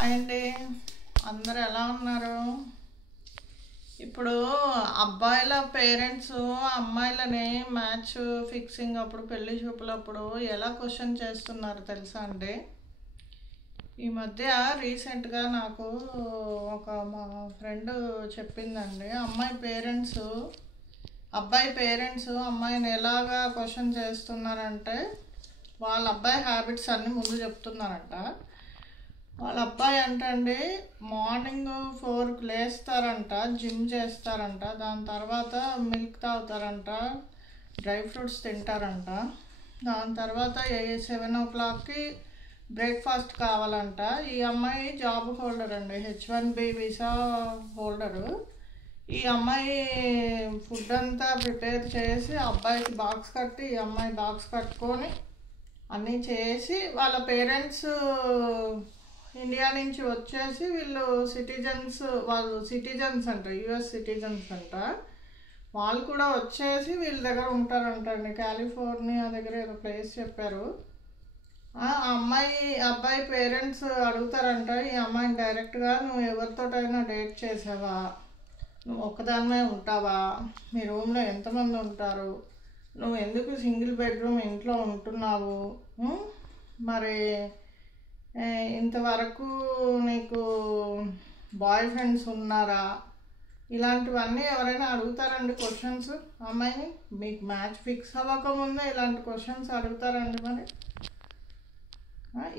Hi అండి, అందరూ ఎలా ఉన్నారు? ఇప్పుడు అబ్బాయిల పేరెంట్స్ అమ్మాయిలని మ్యాచ్ ఫిక్సింగ్ అప్పుడు పెళ్లి చూపులప్పుడు ఎలా క్వశ్చన్ చేస్తున్నారు తెలుసా అండి? ఈ మధ్య రీసెంట్గా నాకు మా ఫ్రెండ్ చెప్పిందండి, అబ్బాయి పేరెంట్స్ అమ్మాయిని ఎలాగా క్వశ్చన్ చేస్తున్నారంటే వాళ్ళ అబ్బాయి హ్యాబిట్స్ అన్నీ ముందు చెప్తున్నారంట. వాళ్ళ అబ్బాయి అంటండి మార్నింగ్ 4కి లేస్తారంట, జిమ్ చేస్తారంట, దాని తర్వాత మిల్క్ తాగుతారంట, డ్రై ఫ్రూట్స్ తింటారంట, దాని తర్వాత 7 o'clockకి బ్రేక్ఫాస్ట్ కావాలంట. ఈ అమ్మాయి జాబ్ హోల్డర్ అండి, H1B వీసా హోల్డరు. ఈ అమ్మాయి ఫుడ్ అంతా ప్రిపేర్ చేసి అబ్బాయికి బాక్స్ కట్టి ఈ అమ్మాయి బాక్స్ కట్టుకొని అన్నీ చేసి వాళ్ళ పేరెంట్స్ ఇండియా నుంచి వచ్చేసి వాళ్ళు సిటిజన్స్ అంట, యుఎస్ సిటిజన్స్ అంట. వాళ్ళు కూడా వచ్చేసి వీళ్ళ దగ్గర ఉంటారంటండి. కాలిఫోర్నియా దగ్గర ఏదో ప్లేస్ చెప్పారు. అబ్బాయి పేరెంట్స్ అడుగుతారంట ఈ అమ్మాయిని డైరెక్ట్గా, నువ్వు ఎవరితోటైనా డేట్ చేసావా, నువ్వు ఒక్కదానిమే ఉంటావా, మీ రూమ్లో ఎంతమంది ఉంటారు, నువ్వు ఎందుకు సింగిల్ బెడ్రూమ్ ఇంట్లో ఉంటున్నావు, మరి ఇంతవరకు నీకు బాయ్ ఫ్రెండ్స్ ఉన్నారా, ఇలాంటివన్నీ ఎవరైనా అడుగుతారండి క్వశ్చన్స్ అమ్మాయిని. మీకు మ్యాచ్ ఫిక్స్ అవ్వకముందే ఇలాంటి క్వశ్చన్స్ అడుగుతారండి. మరి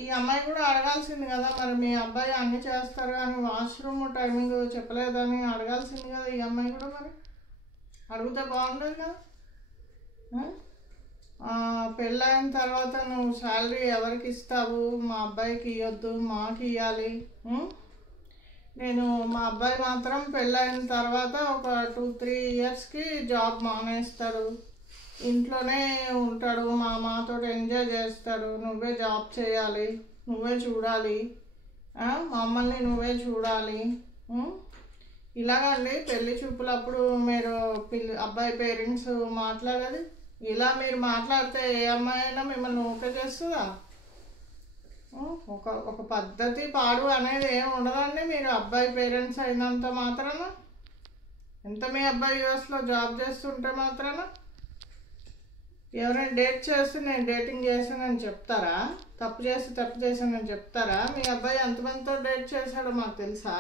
ఈ అమ్మాయి కూడా అడగాల్సింది కదా, మరి మీ అబ్బాయి అన్నీ చేస్తారు కానీ వాష్రూమ్ టైమింగ్ చెప్పలేదని అడగాల్సింది కదా ఈ అమ్మాయి కూడా. మరి అడిగితే బాగుండదు కదా. పెళ్ళైన తర్వాత నువ్వు శాలరీ ఎవరికి ఇస్తావు, మా అబ్బాయికి ఇవ్వద్దు, మాకు ఇవ్వాలి. మా అబ్బాయి మాత్రం పెళ్ళైన తర్వాత ఒక 2-3 ఇయర్స్కి జాబ్ మానేస్తాడు, ఇంట్లోనే ఉంటాడు, మాతో ఎంజాయ్ చేస్తాడు, నువ్వే జాబ్ చేయాలి, నువ్వే చూడాలి, మమ్మల్ని నువ్వే చూడాలి. ఇలాగండి పెళ్లి చూపులప్పుడు మీరు అబ్బాయి పేరెంట్స్ మాట్లాడేది. ఇలా మీరు మాట్లాడితే ఏ అమ్మాయి అయినా మిమ్మల్ని ఓకే చేస్తుందా? ఒక పద్ధతి పాడు అనేది ఏమి ఉండదండి. మీరు అబ్బాయి పేరెంట్స్ అయినంత మాత్రాన, ఎంత మీ అబ్బాయి యూఎస్లో జాబ్ చేస్తుంటే మాత్రాన ఎవరైనా డేట్ చేస్తే నేను డేటింగ్ చేశానని చెప్తారా? తప్పు చేశానని చెప్తారా? మీ అబ్బాయి ఎంతమందితో డేట్ చేశాడో మాకు తెలుసా?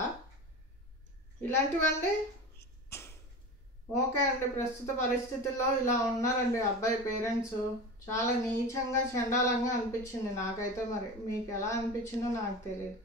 ఇలాంటివండి ఓకే అండి. ప్రస్తుత పరిస్థితుల్లో ఇలా ఉన్నారండి అబ్బాయి పేరెంట్స్. చాలా నీచంగా చండాలంగా అనిపించింది నాకైతే. మరి మీకు ఎలా అనిపించిందో నాకు తెలియదు.